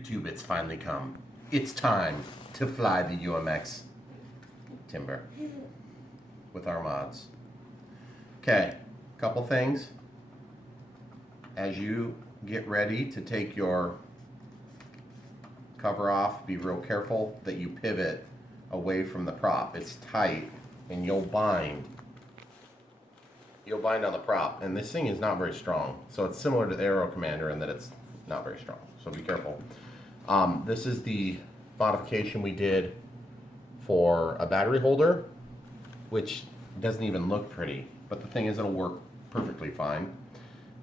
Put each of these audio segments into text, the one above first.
YouTube, it's finally come. It's time to fly the UMX Timber with our mods. Okay, couple things. As you get ready to take your cover off, be real careful that you pivot away from the prop. It's tight and you'll bind on the prop, and this thing is not very strong. So it's similar to the Aero Commander in that it's not very strong, so be careful. This is the modification we did for a battery holder, which doesn't even look pretty, but the thing is it'll work perfectly fine.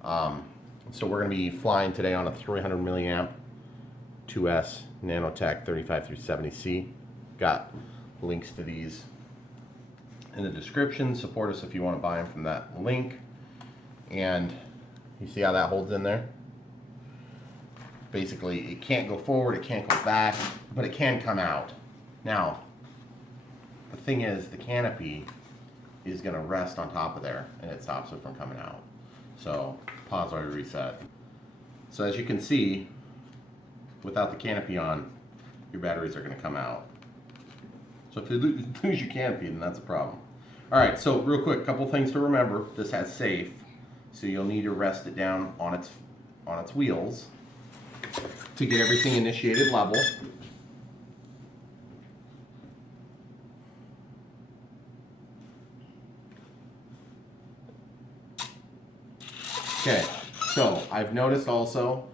So we're going to be flying today on a 300 milliamp 2S nano-tec 35 through 70C. Got links to these in the description. Support us if you want to buy them from that link. And you see how that holds in there? Basically, it can't go forward, it can't go back, but it can come out. Now, the thing is, the canopy is going to rest on top of there, and it stops it from coming out. So, pause while we reset. So as you can see, without the canopy on, your batteries are going to come out. So if you lose your canopy, then that's a problem. Alright, so real quick, couple things to remember. This has safe, so you'll need to rest it down on its wheels to get everything initiated level. Okay, so I've noticed also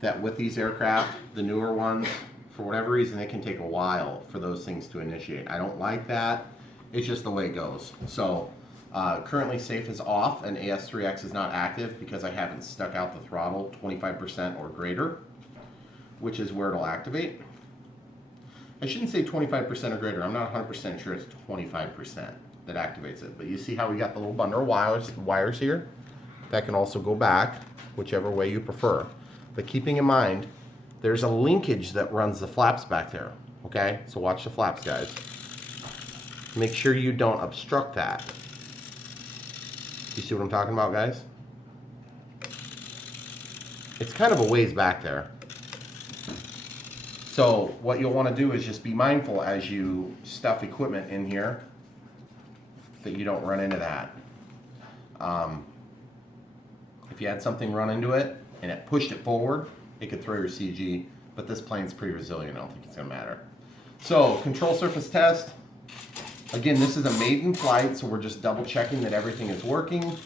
that with these aircraft, the newer ones, for whatever reason, it can take a while for those things to initiate. I don't like that. It's just the way it goes. So currently safe is off and AS3X is not active because I haven't stuck out the throttle 25% or greater, which is where it'll activate. I shouldn't say 25% or greater. I'm not 100% sure it's 25% that activates it. But you see how we got the little bundle of wires here? That can also go back, whichever way you prefer. But keeping in mind, there's a linkage that runs the flaps back there. Okay, so watch the flaps, guys. Make sure you don't obstruct that. You see what I'm talking about, guys? It's kind of a ways back there. So what you'll want to do is just be mindful as you stuff equipment in here that you don't run into that. If you had something run into it and it pushed it forward, it could throw your CG, but this plane's pretty resilient. I don't think it's going to matter. So, control surface test. Again, this is a maiden flight, so we're just double checking that everything is working.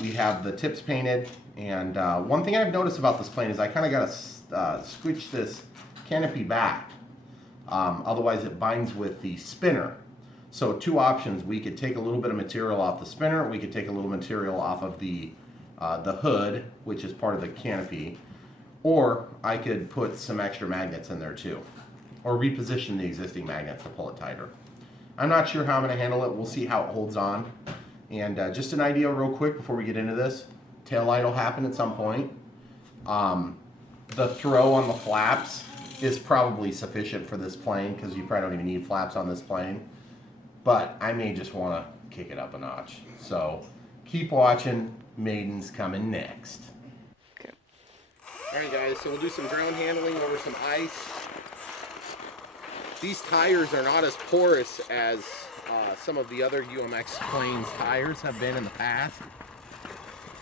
We have the tips painted, and one thing I've noticed about this plane is I kind of got to switch this canopy back. Otherwise, it binds with the spinner. So, two options. We could take a little bit of material off the spinner. We could take a little material off of the hood, which is part of the canopy, or I could put some extra magnets in there too, or reposition the existing magnets to pull it tighter. I'm not sure how I'm going to handle it. We'll see how it holds on. And just an idea real quick before we get into this, tail light will happen at some point. The throw on the flaps is probably sufficient for this plane because you probably don't even need flaps on this plane, but I may just want to kick it up a notch. So keep watching. Maiden's coming next. Okay. Alright guys, so we'll do some ground handling over some ice. These tires are not as porous as some of the other UMX planes tires have been in the past.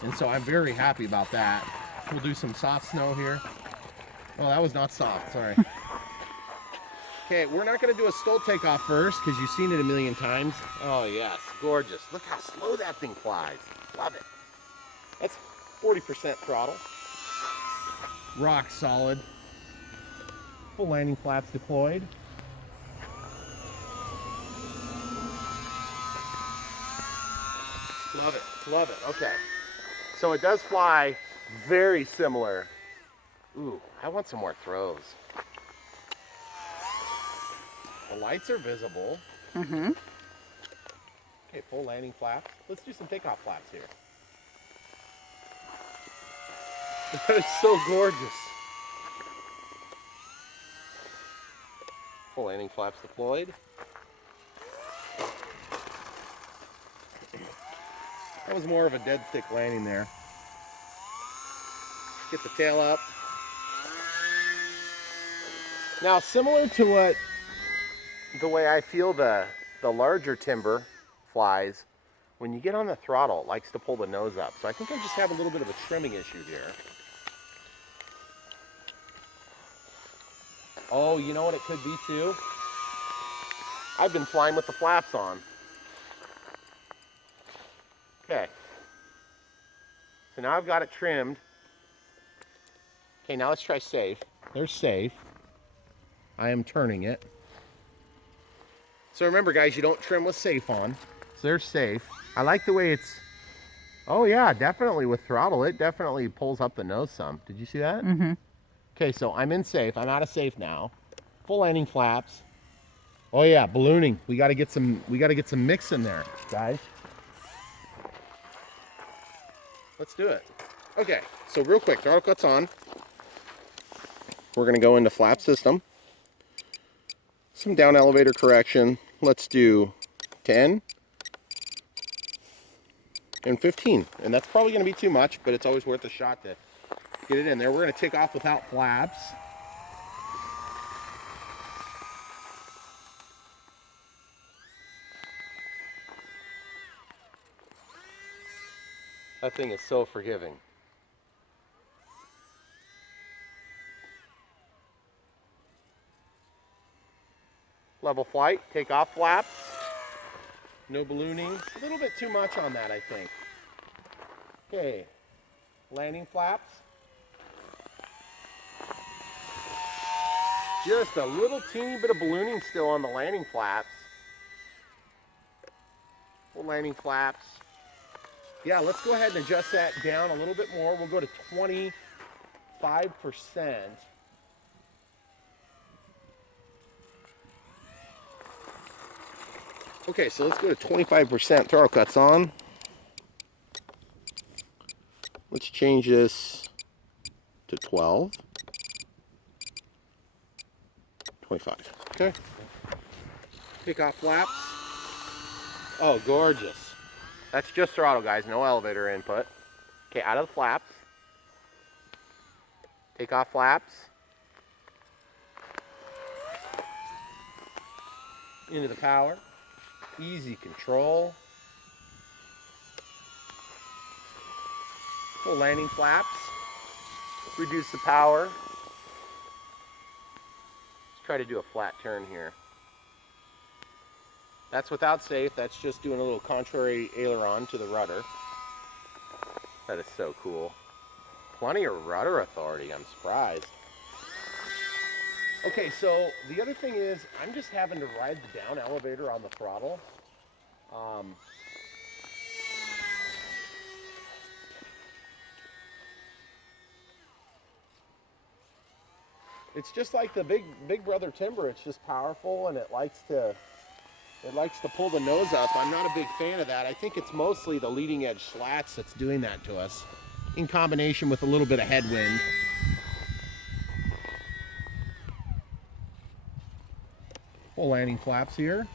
And so I'm very happy about that. We'll do some soft snow here. Oh, that was not soft, sorry. Okay, we're not going to do a stall takeoff first because you've seen it a million times. Oh yes, gorgeous. Look how slow that thing flies. Love it. That's 40% throttle. Rock solid. Full landing flaps deployed. Love it, love it. Okay. So it does fly very similar. Ooh, I want some more throws. The lights are visible. Mm-hmm. Okay, full landing flaps. Let's do some takeoff flaps here. That is so gorgeous. Full landing flaps deployed. That was more of a dead stick landing there. Get the tail up. Now, similar to what the way I feel the larger timber flies, when you get on the throttle, it likes to pull the nose up. So I think I just have a little bit of a trimming issue here. Oh, you know what it could be too? I've been flying with the flaps on. Okay. So now I've got it trimmed. Okay, now let's try safe. There's safe. I am turning it. So remember, guys, you don't trim with safe on. So there's safe. I like the way it's... Oh, yeah, definitely with throttle. It definitely pulls up the nose some. Did you see that? Mm-hmm. Okay, so I'm in safe. I'm out of safe now. Full landing flaps. Oh, yeah, ballooning. We got to get some mix in there, guys. Let's do it. Okay, so real quick, throttle cuts on. We're going to go into flap system. Some down elevator correction. Let's do 10 and 15. And that's probably going to be too much, but it's always worth a shot to get it in there. We're going to take off without flaps. That thing is so forgiving. Level flight, take off flaps. No ballooning. A little bit too much on that, I think. Okay, landing flaps. Just a little teeny bit of ballooning still on the landing flaps. Full landing flaps. Yeah, let's go ahead and adjust that down a little bit more. We'll go to 25%. Okay, so let's go to 25%. Throttle cuts on. Let's change this to 12. 25. Okay. Take off flaps. Oh, gorgeous. That's just throttle, guys. No elevator input. Okay, out of the flaps. Take off flaps. Into the power. Easy control. Full landing flaps. Reduce the power. Let's try to do a flat turn here. That's without safe. That's just doing a little contrary aileron to the rudder. That is so cool. Plenty of rudder authority. I'm surprised. Okay, so the other thing is I'm just having to ride the down elevator on the throttle. It's just like the big brother timber. It's just powerful, and it likes to pull the nose up. I'm not a big fan of that. I think it's mostly the leading edge slats that's doing that to us, in combination with a little bit of headwind. Full landing flaps here.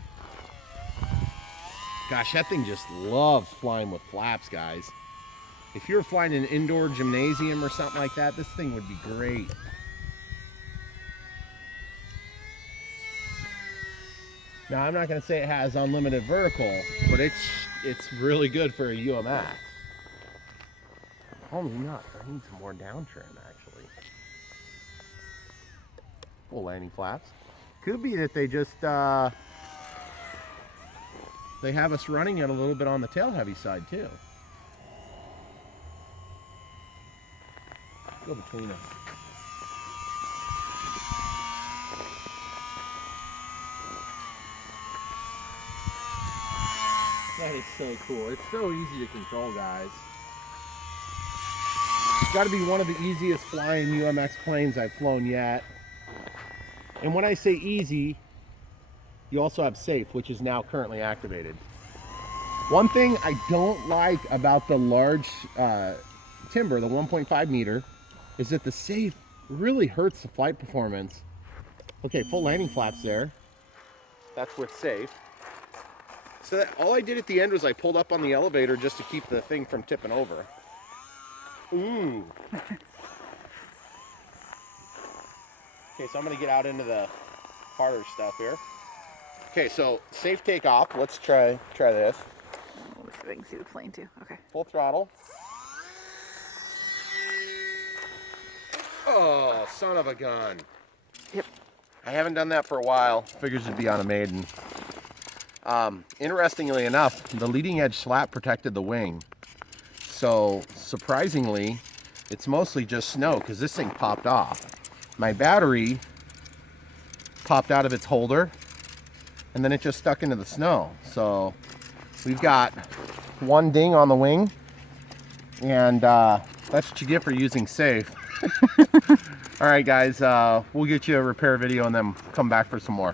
Gosh, that thing just loves flying with flaps, guys. If you're flying an indoor gymnasium or something like that, this thing would be great. Now, I'm not going to say it has unlimited vertical, but it's really good for a UMX. Holy nuts, I need some more down trim, actually. Full landing flaps. Could be that they just, they have us running it a little bit on the tail heavy side, too. Go between us. That is so cool. It's so easy to control, guys. It's got to be one of the easiest flying UMX planes I've flown yet. And when I say easy, you also have safe, which is now currently activated. One thing I don't like about the large timber, the 1.5 meter, is that the safe really hurts the flight performance. Okay, full landing flaps there. That's with safe. So that, all I did at the end was I pulled up on the elevator just to keep the thing from tipping over. Ooh. Okay, so I'm gonna get out into the harder stuff here. Okay, so safe takeoff. Let's try this. Let's see if I can see the plane too. Okay. Full throttle. Oh, son of a gun. Yep. I haven't done that for a while. Figures it'd be on a Maiden. Interestingly enough, the leading edge slat protected the wing. So surprisingly, it's mostly just snow because this thing popped off. My battery popped out of its holder and then it just stuck into the snow. So we've got one ding on the wing, and that's what you get for using safe. All right, guys, we'll get you a repair video and then come back for some more.